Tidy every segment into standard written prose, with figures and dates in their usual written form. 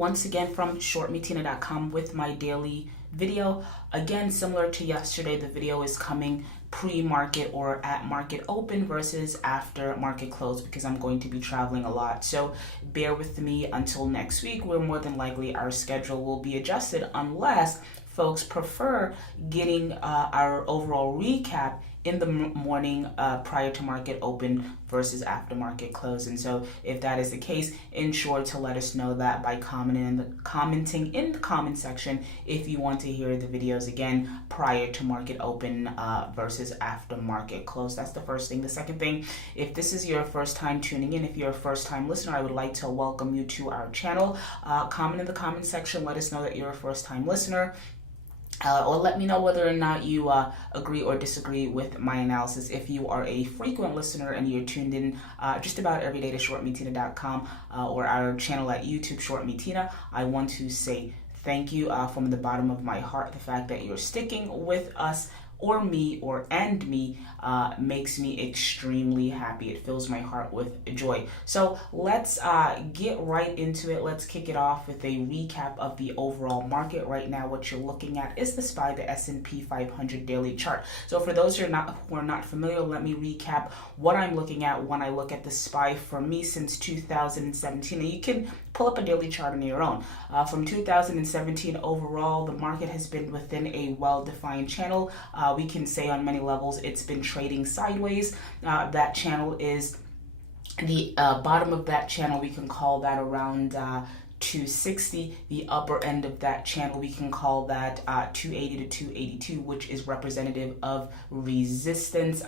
once again from ShortMeTina.com with my daily video. Again, similar to yesterday, the video is coming pre-market or at market open versus after market close because I'm going to be traveling a lot. So bear with me until next week, where more than likely our schedule will be adjusted unless folks prefer getting our overall recap in the morning prior to market open versus after market close. And so if that is the case, ensure to let us know that by commenting in the comment section if you want to hear the videos again prior to market open versus after market close. That's the first thing. The second thing, if this is your first time tuning in, if you're a first time listener, I would like to welcome you to our channel. Comment in the comment section, let us know that you're a first time listener. Or let me know whether or not you agree or disagree with my analysis. If you are a frequent listener and you're tuned in just about every day to ShortMeTina.com or our channel at YouTube, ShortMeTina, I want to say thank you from the bottom of my heart. The fact that you're sticking with us or me makes me extremely happy. It fills my heart with joy. So let's get right into it. Let's kick it off with a recap of the overall market. Right now, what you're looking at is the SPY, the S&P 500 daily chart. So for those who are not familiar, let me recap what I'm looking at when I look at the SPY for me since 2017. And you can pull up a daily chart on your own. From 2017 overall, the market has been within a well-defined channel. We can say on many levels it's been trading sideways. That channel is the bottom of that channel. We can call that around 260. The upper end of that channel, we can call that 280 to 282, which is representative of resistance.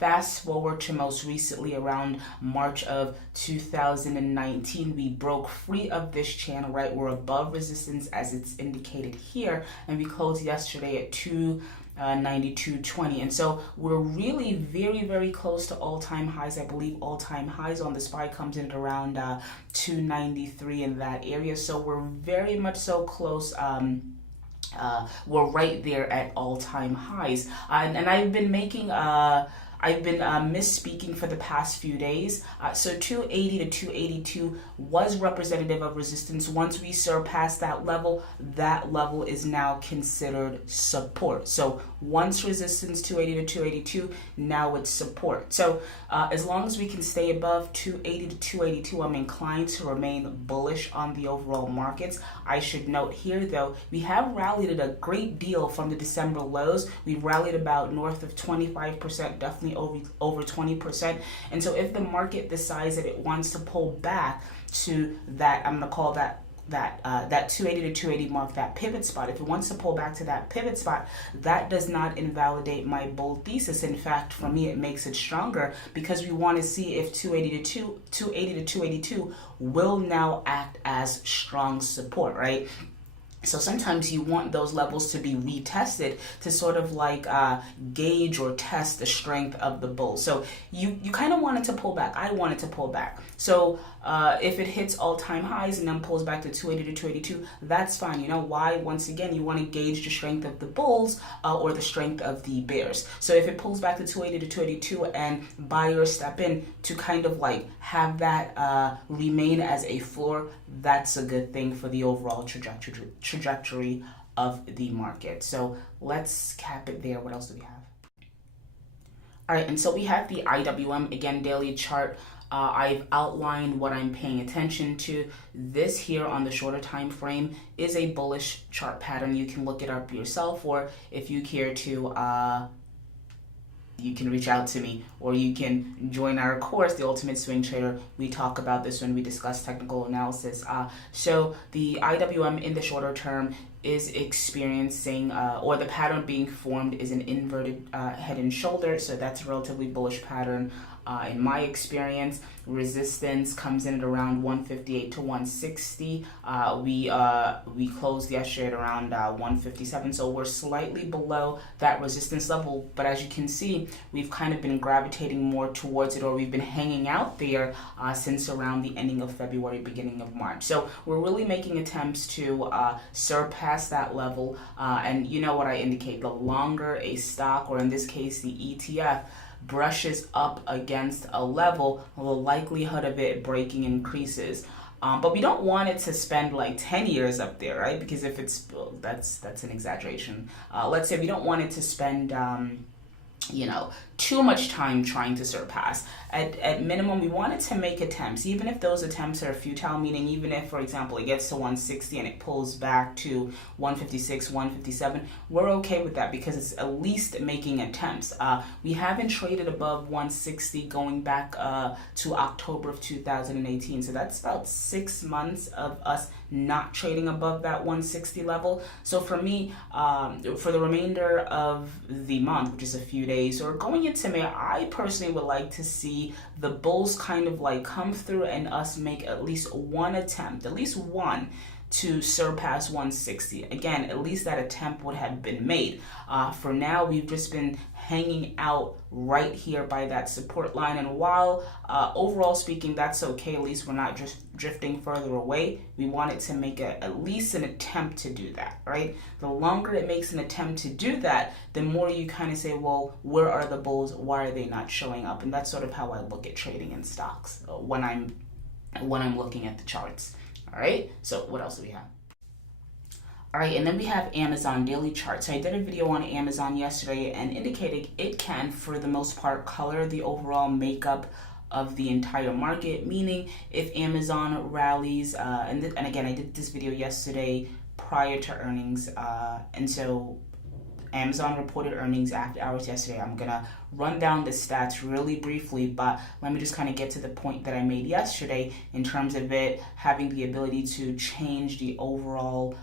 Fast forward to most recently around March of 2019, we broke free of this channel, right? We're above resistance as it's indicated here, and we closed yesterday at 292.20, and so we're really very, very close to all-time highs. I believe all-time highs on the SPY comes in at around 293 in that area, so we're very much so close. We're right there at all-time highs, and I've been making misspeaking for the past few days. So 280 to 282 was representative of resistance. Once we surpass that level is now considered support. So once resistance 280 to 282, now it's support. So as long as we can stay above 280 to 282, I'm inclined to remain bullish on the overall markets. I should note here, though, we have rallied at a great deal from the December lows. We've rallied about north of 25%, definitely over 20%. And so if the market decides that it wants to pull back to that, I'm going to call that 280 to 280 mark, that pivot spot, if it wants to pull back to that pivot spot, that does not invalidate my bull thesis. In fact, for me, it makes it stronger because we want to see if 280 to 282 will now act as strong support, right? So sometimes you want those levels to be retested to sort of like gauge or test the strength of the bull. So you kind of want it to pull back. I want it to pull back. So if it hits all-time highs and then pulls back to 280 to 282, that's fine. You know why? Once again, you want to gauge the strength of the bulls or the strength of the bears. So if it pulls back to 280 to 282 and buyers step in to kind of like have that remain as a floor, that's a good thing for the overall trajectory of the market. So let's cap it there. What else do we have? All right, and so we have the IWM, again, daily chart. I've outlined what I'm paying attention to. This here on the shorter time frame is a bullish chart pattern. You can look it up yourself, or if you care to, you can reach out to me, or you can join our course, The Ultimate Swing Trader. We talk about this when we discuss technical analysis. So the IWM in the shorter term is experiencing, or the pattern being formed is an inverted head and shoulder. So that's a relatively bullish pattern. In my experience, resistance comes in at around 158 to 160. We closed yesterday at around 157, so we're slightly below that resistance level. But as you can see, we've kind of been gravitating more towards it, or we've been hanging out there since around the ending of February, beginning of March. So we're really making attempts to surpass that level. And you know what I indicate, the longer a stock, or in this case the ETF, brushes up against a level, the likelihood of it breaking increases. But we don't want it to spend like 10 years up there, right? Because if it's, well, that's an exaggeration. Let's say we don't want it to spend, too much time trying to surpass. At minimum, we wanted to make attempts, even if those attempts are futile, meaning even if, for example, it gets to 160 and it pulls back to 156, 157, we're okay with that because it's at least making attempts. We haven't traded above 160 going back to October of 2018, so that's about 6 months of us not trading above that 160 level. So for me, for the remainder of the month, which is a few days, or going into May, I personally would like to see the bulls kind of like come through and us make at least one attempt, at least one, to surpass 160. Again, at least that attempt would have been made. For now, we've just been hanging out right here by that support line, and while overall speaking that's okay, at least we're not just drifting further away, we want it to make at least an attempt to do that, right? The longer it makes an attempt to do that, the more you kind of say, well, where are the bulls? Why are they not showing up? And that's sort of how I look at trading in stocks when I'm looking at the charts. All right, so what else do we have? All right, and then we have Amazon daily charts. So I did a video on Amazon yesterday and indicated it can, for the most part, color the overall makeup of the entire market, meaning if Amazon rallies, and again, I did this video yesterday prior to earnings, and so Amazon reported earnings after hours yesterday. I'm going to run down the stats really briefly, but let me just kind of get to the point that I made yesterday in terms of it having the ability to change the overall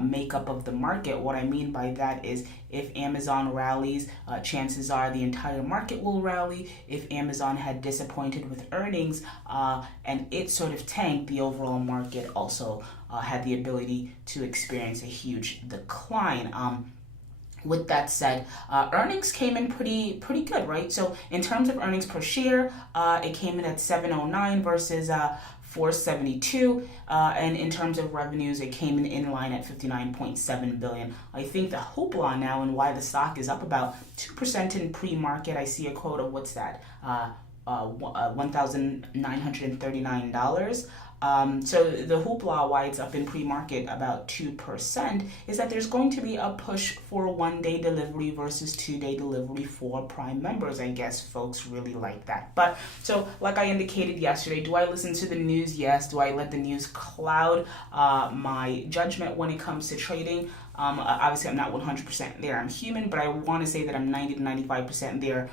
makeup of the market. What I mean by that is if Amazon rallies, chances are the entire market will rally. If Amazon had disappointed with earnings and it sort of tanked, the overall market also had the ability to experience a huge decline. With that said, earnings came in pretty good, right? So in terms of earnings per share, it came in at 709 versus 472, and in terms of revenues, it came in line at 59.7 billion. I think the hoopla now and why the stock is up about 2% in pre-market. I see a quote of what's that? $1,939. So the hoopla why it's up in pre-market about 2% is that there's going to be a push for 1-day delivery versus 2-day delivery for Prime members. I guess folks really like that. But so like I indicated yesterday, do I listen to the news? Yes. Do I let the news cloud my judgment when it comes to trading? Obviously, I'm not 100% there. I'm human, but I want to say that I'm 90 to 95% there.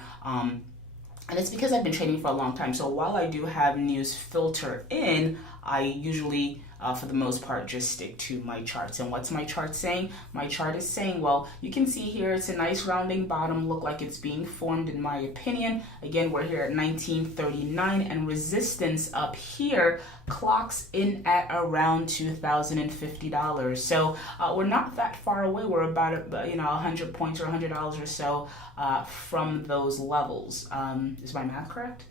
And it's because I've been trading for a long time. So while I do have news filter in, I usually, for the most part, just stick to my charts. And what's my chart saying? My chart is saying, well, you can see here, it's a nice rounding bottom, look like it's being formed in my opinion. Again, we're here at 1939 and resistance up here clocks in at around $2,050. So we're not that far away. We're about 100 points or $100 or so from those levels. Is my math correct?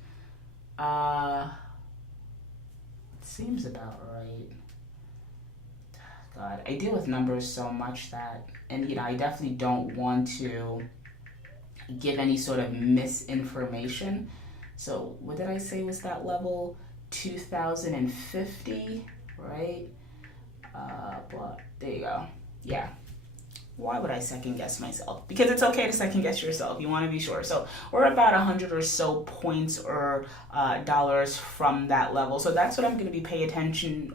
Seems about right. God, I deal with numbers so much that, and I definitely don't want to give any sort of misinformation. So what did I say was that level? 2050, right? But there you go. Yeah. Why would I second guess myself? Because it's okay to second guess yourself. You want to be sure. So we're about 100 or so points or dollars from that level. So that's what I'm going to be paying attention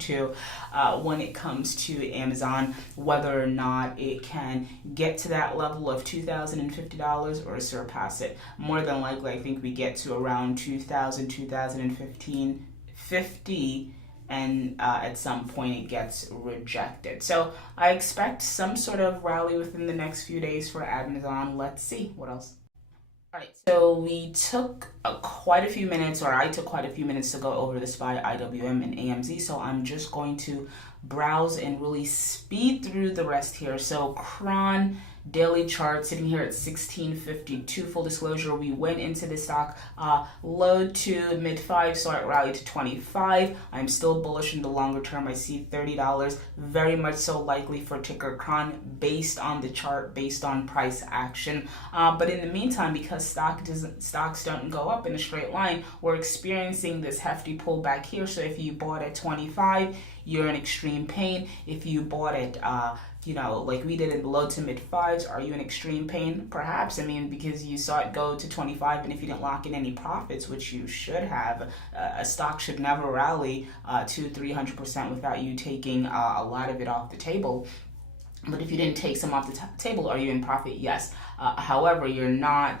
to when it comes to Amazon, whether or not it can get to that level of $2,050 or surpass it. More than likely, I think we get to around 2050, and at some point it gets rejected. So I expect some sort of rally within the next few days for Amazon. Let's see what else. All right, so we took quite a few minutes, or I took quite a few minutes to go over the SPY, IWM, and AMZ. So I'm just going to browse and really speed through the rest here. So CRON Daily chart sitting here at 1652. Full disclosure, we went into the stock low to mid 5, so it rallied to 25. I'm still bullish in the longer term. I see $30 very much so likely for ticker CRON based on the chart, based on price action. But in the meantime, because stocks don't go up in a straight line, we're experiencing this hefty pullback here. So if you bought at 25, you're in extreme pain. If you bought at like we did in the low to mid 5s, are you in extreme pain? Perhaps. I mean, because you saw it go to 25, and if you didn't lock in any profits, which you should have, a stock should never rally 200-300% without you taking a lot of it off the table. But if you didn't take some off the table, are you in profit? Yes. However, you're not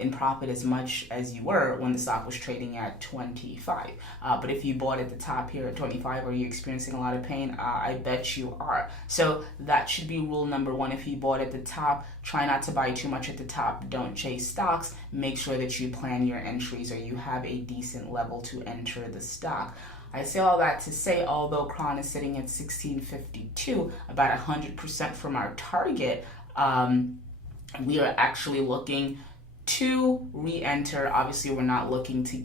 in profit as much as you were when the stock was trading at 25. But if you bought at the top here at 25, are you experiencing a lot of pain? I bet you are. So that should be rule number one. If you bought at the top, try not to buy too much at the top. Don't chase stocks. Make sure that you plan your entries or you have a decent level to enter the stock. I say all that to say, although CRON is sitting at 1652, about 100% from our target, we are actually looking to re-enter. Obviously, we're not looking to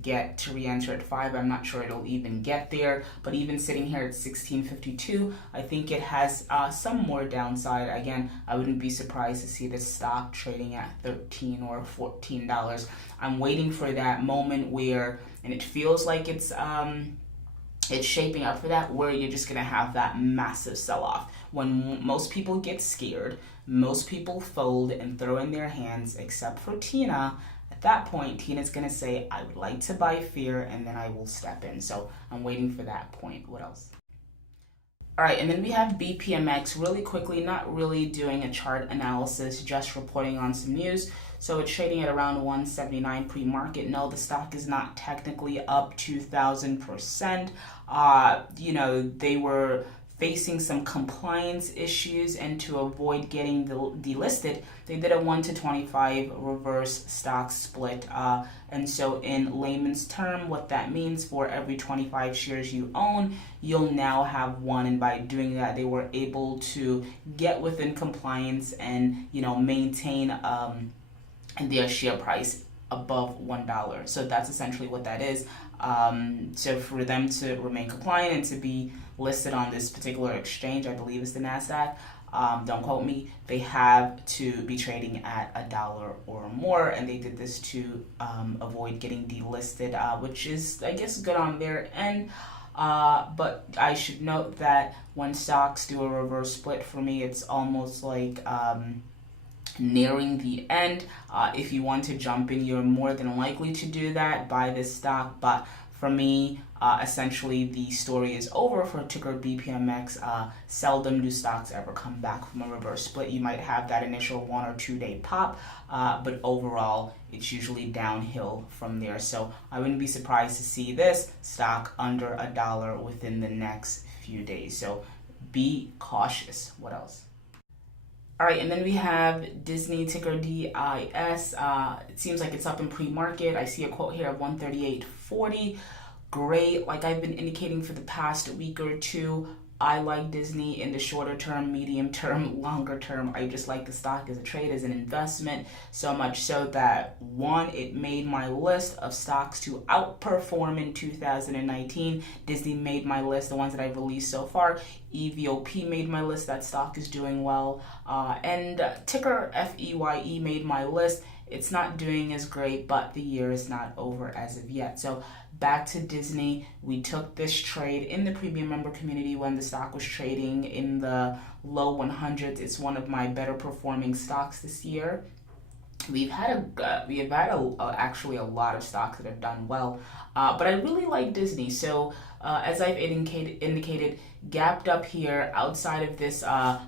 re-enter at 5. I'm not sure it'll even get there. But even sitting here at 1652, I think it has some more downside. Again, I wouldn't be surprised to see the stock trading at $13 or $14. I'm waiting for that moment where, and it feels like it's shaping up for that, where you're just going to have that massive sell-off. When most people get scared, most people fold and throw in their hands, except for Tina. At that point, Tina's going to say, I would like to buy fear, and then I will step in. So I'm waiting for that point. What else? All right, and then we have BPMX. Really quickly, not really doing a chart analysis, just reporting on some news. So it's trading at around 179 pre-market. No, the stock is not technically up 2,000%. They were facing some compliance issues, and to avoid getting delisted, they did a 1-to-25 reverse stock split. And so in layman's term, what that means, for every 25 shares you own, you'll now have one. And by doing that, they were able to get within compliance and, maintain their share price above $1. So that's essentially what that is. So for them to remain compliant and to be listed on this particular exchange, I believe it's the NASDAQ, don't quote me, they have to be trading at $1 or more, and they did this to avoid getting delisted, which is, I guess, good on their end. But I should note that when stocks do a reverse split, for me, it's almost like nearing the end. If you want to jump in, you're more than likely to do that, buy this stock. But for me, essentially the story is over for ticker BPMX. Seldom do stocks ever come back from a reverse split. You might have that initial 1 or 2 day pop, but overall it's usually downhill from there. So I wouldn't be surprised to see this stock under $1 within the next few days. So be cautious. What else? All right, and then we have Disney, ticker DIS. It seems like it's up in pre-market. I see a quote here of 138.40. Great. Like I've been indicating for the past week or two, I like Disney in the shorter term, medium term, longer term. I just like the stock as a trade, as an investment, so much so that, one, it made my list of stocks to outperform in 2019. Disney made my list, the ones that I've released so far. EVOP made my list, that stock is doing well. And ticker FEYE made my list. It's not doing as great, but the year is not over as of yet. So back to Disney, we took this trade in the premium member community when the stock was trading in the low 100s. It's one of my better performing stocks this year. We've had actually a lot of stocks that have done well, but I really like Disney. So as I've indicated, gapped up here outside of this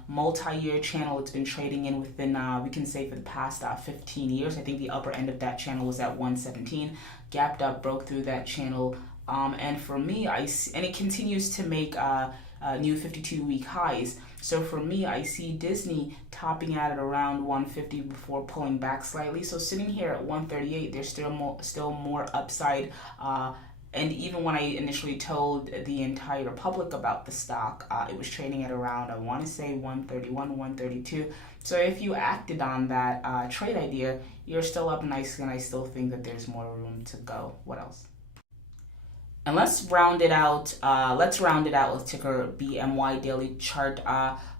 multi-year channel it's been trading in within, we can say, for the past 15 years. I think the upper end of that channel was at 117. Gapped up, broke through that channel, and for me, and it continues to make new 52-week highs. So for me, I see Disney topping out at around 150 before pulling back slightly. So sitting here at 138, there's still more upside And even when I initially told the entire public about the stock, it was trading at around, I want to say 131, 132. So if you acted on that trade idea, you're still up nicely, and I still think that there's more room to go. What else? And let's round it out. With ticker BMY daily chart.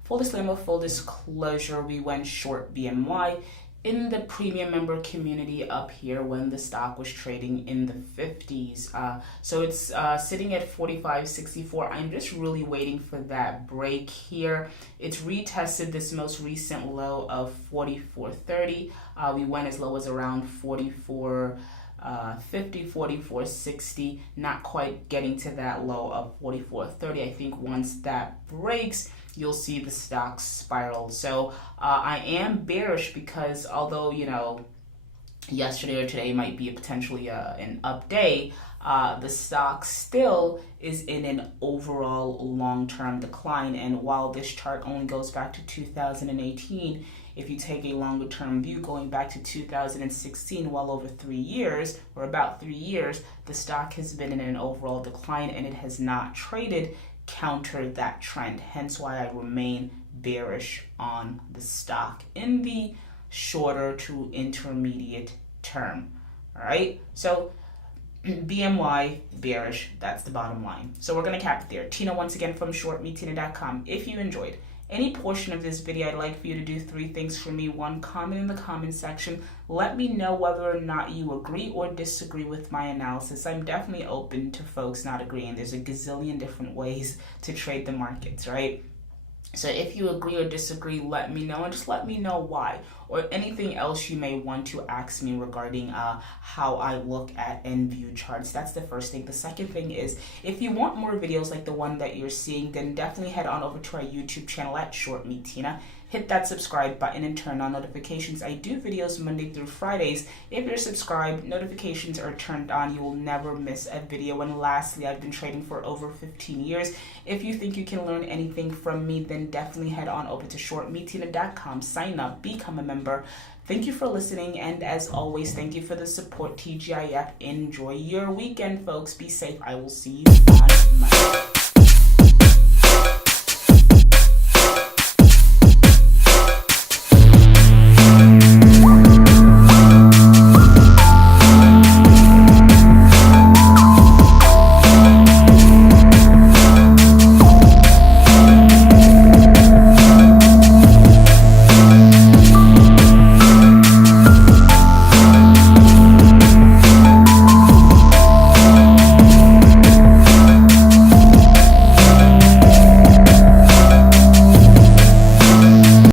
Full disclaimer, full disclosure, we went short BMY in the premium member community up here when the stock was trading in the 50s. So it's sitting at 45.64. I'm just really waiting for that break here. It's retested this most recent low of 44.30. We went as low as around 44.50, 44.60, not quite getting to that low of 44.30. I think once that breaks, you'll see the stock spiral. So I am bearish because although, yesterday or today might be potentially an up day, the stock still is in an overall long-term decline. And while this chart only goes back to 2018, if you take a longer-term view going back to 2016, well over 3 years, or about 3 years, the stock has been in an overall decline, and it has not traded counter that trend. Hence why I remain bearish on the stock in the shorter to intermediate term. All right, so BMY bearish, that's the bottom line. So we're going to cap it there. Tina once again from ShortMeTina.com. If you enjoyed any portion of this video, I'd like for you to do 3 things for me. 1, comment in the comment section. Let me know whether or not you agree or disagree with my analysis. I'm definitely open to folks not agreeing. There's a gazillion different ways to trade the markets, right? So if you agree or disagree, let me know, and just let me know why, or anything else you may want to ask me regarding how I look at and view charts. That's the first thing. The second thing is, if you want more videos like the one that you're seeing, then definitely head on over to our YouTube channel at ShortMeTina. Hit that subscribe button and turn on notifications. I do videos Monday through Fridays. If you're subscribed, notifications are turned on. You will never miss a video. And lastly, I've been trading for over 15 years. If you think you can learn anything from me, then definitely head on over to ShortMeTina.com. Sign up, become a member. Thank you for listening, and as always, thank you for the support, TGIF. Enjoy your weekend, folks. Be safe. I will see you on Monday.